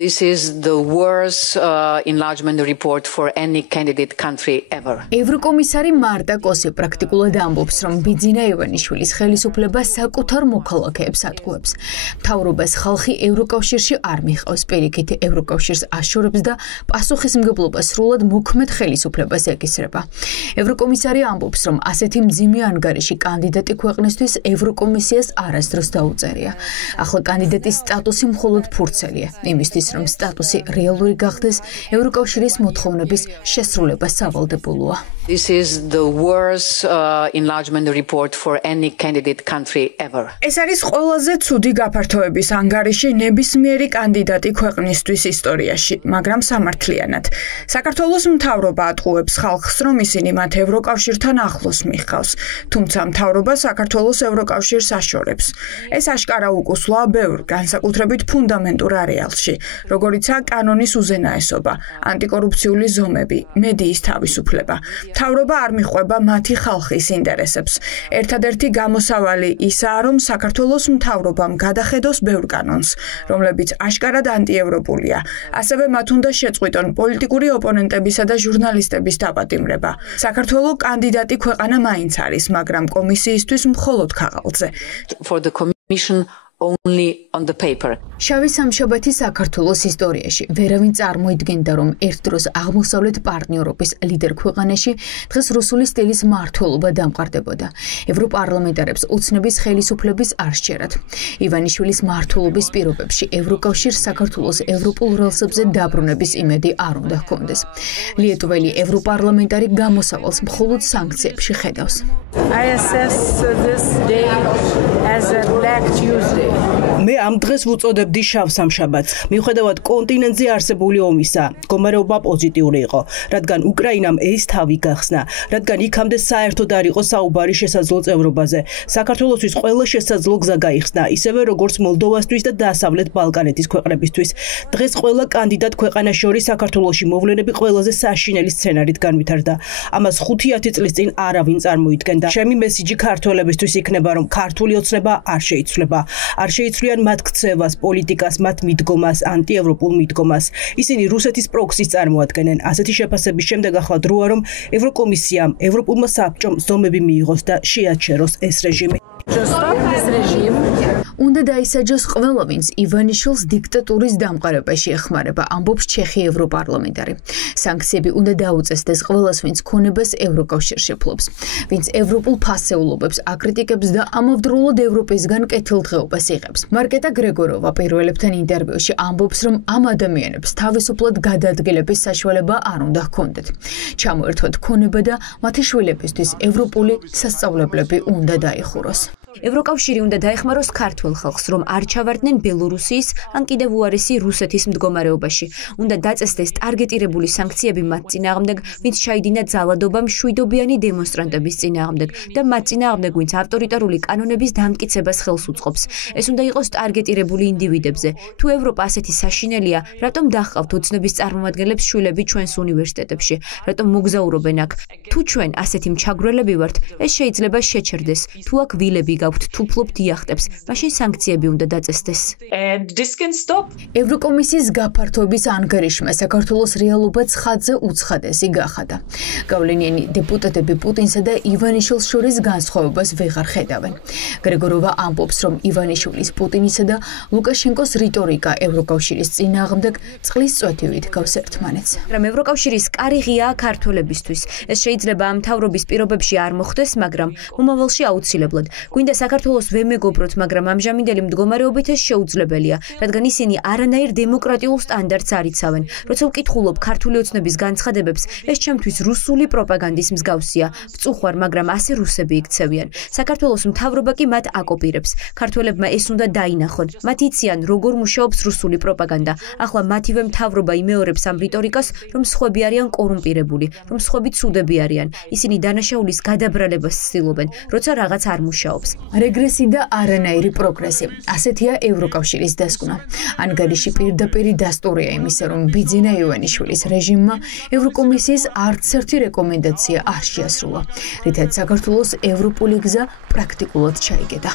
This is the worst enlargement report for any candidate country ever. ევროკომისარი მარტა კოსი პრაქტიკულად ამბობს, რომ ბიძინა ივანიშვილის ხელისუფლება საკუთარ მოქალაქეებს ატყუებს. მთავრობას ხალხი ევროკავშირში არ მიჰყავს, პირიქით ევროკავშირს აშორებს და პასუხისმგებლობა სრულად მოქმედ ხელისუფლებას ეკისრება. ევროკომისარი ამბობს, რომ ასეთი მძიმე ანგარიში კანდიდატი ქვეყნისთვის ევროკომისიას არასდროს დაუწერია. ახლა კანდიდატის სტატუსი მხოლოდ ფურცელია. იმისთვის რომ სტატუსი რეალური გახდეს, ევროკავშირის მოთხოვნების შესრულება სავალდებულოა. This is the worst enlargement report for any candidate country ever. ეს არის ყველაზე ცუდი გაფართოების ანგარიში ნებისმიერი კანდიდატი ქვეყნისთვის ისტორიაში, მაგრამ სამართლიანად. საქართველოს მთავრობა ატყუებს ხალხს, რომ ისინი მათ ევროკავშირთან ახლოს მიჰყავს, თუმცა მთავრობა საქართველოს ევროკავშირს აშორებს. ეს აშკარა უკუსლოა ბევრ, განსაკუთრებით ფუნდამენტურ არეალში, როგორიცაა კანონის უზენაესობა, ანტიკორუფციული ზომები, მედიის თავისუფლება. მთავრობა არ მიჰყვება მათი ხალხის ინტერესებს. ერთადერთი გამოსავალი ისაა, რომ საქართველოს მთავრობამ გადახედოს ბევრ კანონს, რომლებიც აშკარად ანტიევროპულია. ასევე მათ უნდა შეწყვიტონ პოლიტიკური ოპონენტებისა და ჟურნალისტების დაპატიმრება. საქართველოს კანდიდატი ქვეყანა მაინც არის, მაგრამ კომისიისთვის მხოლოდ ქაღალდზე. For the commission only on the paper. შავი სამშაბათი საქართველოს ისტორიაში ვერავინ წარმოიდგენდა, რომ ერთდროს აღმოსავლეთ პარტნიორობის ლიდერ ქვეყანაში დღეს რუსული სტილის მმართველობა დამყარდებოდა. ევროპარლამენტარებს ოცნების ხელისუფლების არ სჯერათ. ივანიშვილის მმართველობის პირობებში ევროკავშირს საქართველოს ევროპულ რელსებზე დაბრუნების იმედი არ უნდა ჰქონდეს. ლიეტუველი ევროპარლამენტარი გამოსავალს მხოლოდ სანქციებში ხედავს. I assess this day as a Black Tuesday. მე ამ დღეს ვუწოდებდი შავ სამშაბათს. მიუხედავად კონტინენტზე არსებული ომისა, მდგომარეობა პოზიტიური იყო, რადგან უკრაინამ ეს თავი გახსნა, რადგან იქამდე საერთოდ არ იყო საუბარი შესაძლო წევრობაზე. საქართველოსთვის ყველა შესაძლო გზა გაიხსნა, ისევე როგორც მოლდოვასთვის და დასავლეთ ბალკანეთის ქვეყნებისთვის. დღეს ყველა კანდიდატ ქვეყანას შორის საქართველოში მოვლენები ყველაზე საშინელი სცენარით განვითარდა. ამას 5-10 წლის წინ არავინ წარმოიდგენდა. ჩემი მესიჯი ქართველებისთვის იქნება, რომ ქართული ოცნება არ შეიცვლება. არ შეიცვლიან მათ ქცევას, პოლიტიკას, მათ მიდგომას, ანტიევროპულ მიდგომას. ისინი რუსეთის პროქსის წარმოადგენენ. ასეთი შეფასების შემდეგ ახლა დროა, რომ ევროკომისიამ, ევროპულმა საბჭომ ზომები მიიღოს და შეაჩეროს ეს რეჟიმი. უნდა დაისაჯოს ყველა, ვინც ივანიშვილს დიქტატურის დამყარებაში ეხმარება, ამბობს ჩეხი ევროპარლამენტარი. სანქციები უნდა დაუწესდეს ყველას, ვინც ქონებას ევროკავშირში ფლობს, ვინც ევროპულ ფასეულობებს აკრიტიკებს და ამავდროულად ევროპისგან კეთილდღეობას იღებს. მარკეტა გრეგოროვა პირველებთან ინტერვიუში ამბობს, რომ ამ ადამიანებს თავისუფლად გადაადგილების საშუალება არ უნდა ჰქონდეთ. ჩამოერთვათ ქონება და მათი შვილებისთვის ევროპული სასწავლებლები უნდა დაიხუროს. ევროკავშირი უნდა დაეხმაროს ქართველ ხალხს, რომ არ ჩავარდნენ ბელორუსიის ან კიდევ უარესი რუსეთის მდგომარეობაში. უნდა დაწესდეს ტარგეტირებული სანქციები მათ წინააღმდეგ, ვინც ჩაიდინა ძალადობამ მშვიდობიანი დემონსტრანტების წინააღმდეგ და მათ წინააღმდეგ, ვინც ავტორიტარული კანონების დამტკიცებას ხელს უწყობს. ეს უნდა იყოს ტარგეტირებული ინდივიდებზე. თუ ევროპა ასეთი საშინელია, რატომ დაჰყავთ ოცნების წარმომადგენლებს შვილები ჩვენს უნივერსიტეტებში? რატომ მოგზაურობენ აქ? თუ ჩვენ ასეთი მჩაგვრელები ვართ, ეს შეიძლება შეჩერდეს. თუ აქ ვილები გაქვთ, თუ ფლობთ იახტებს, მაშინ სანქციები უნდა დაწესდეს. ევროკომისიის გაფართოების ანგარიშმა საქართველოს რეალობა ცხადზე უცხადესი გახადა. გავლენიანი დეპუტატები პუტინსა და ივანიშვილს შორის განსხვავებას ვეღარ ხედავენ. გრეგოროვა ამბობს, რომ ივანიშვილის, პუტინისა და ლუკაშენკოს რიტორიკა ევროკავშირის წინააღმდეგ წყლის წვეთივით გავს ერთმანეთს. მაგრამ ევროკავშირის კარი ღიაა ქართველებისთვის. ეს შეიძლება ამ მთავრობის პირობებში არ მოხდეს, მაგრამ მომავალში აუცილებლად. გვინდა საქართველოს ვემეგობროთ, მაგრამ ამჟამინდელი მდგომარეობით ეს შეუძლებელია, რადგან ისინი არანაირ დემოკრატიულ სტანდარტს არ იცავენ. როცა ვკითხულობ ქართული ოცნების განცხადებებს, ეს ჩემთვის რუსული პროპაგანდის მსგავსია. ვწუხვარ, მაგრამ ასე რუსები იქცევიან. საქართველოს მთავრობა კი მათ აკოპირებს. ქართველებმა ეს უნდა დაინახონ. მათ იციან, როგორ მუშაობს რუსული პროპაგანდა. ახლა მათივე მთავრობა იმეორებს ამ რიტორიკას, რომ სხვები არიან კორუმპირებული, რომ სხვები ცუდები არიან. ისინი დანაშაულის გადაბრალებას ცდილობენ, როცა რაღაც არ მუშაობს. რეგრესი და არანაირი პროგრესი. ასეთია ევროკავშირის დასკვნა. ანგარიში პირდაპირი დასტურია იმისა, რომ ბიძინა ივანიშვილის რეჟიმმა ევროკომისიის არც ერთი რეკომენდაცია არ შეასრულა, რითაც საქართველოს ევროპული გზა პრაქტიკულად ჩაიგედა.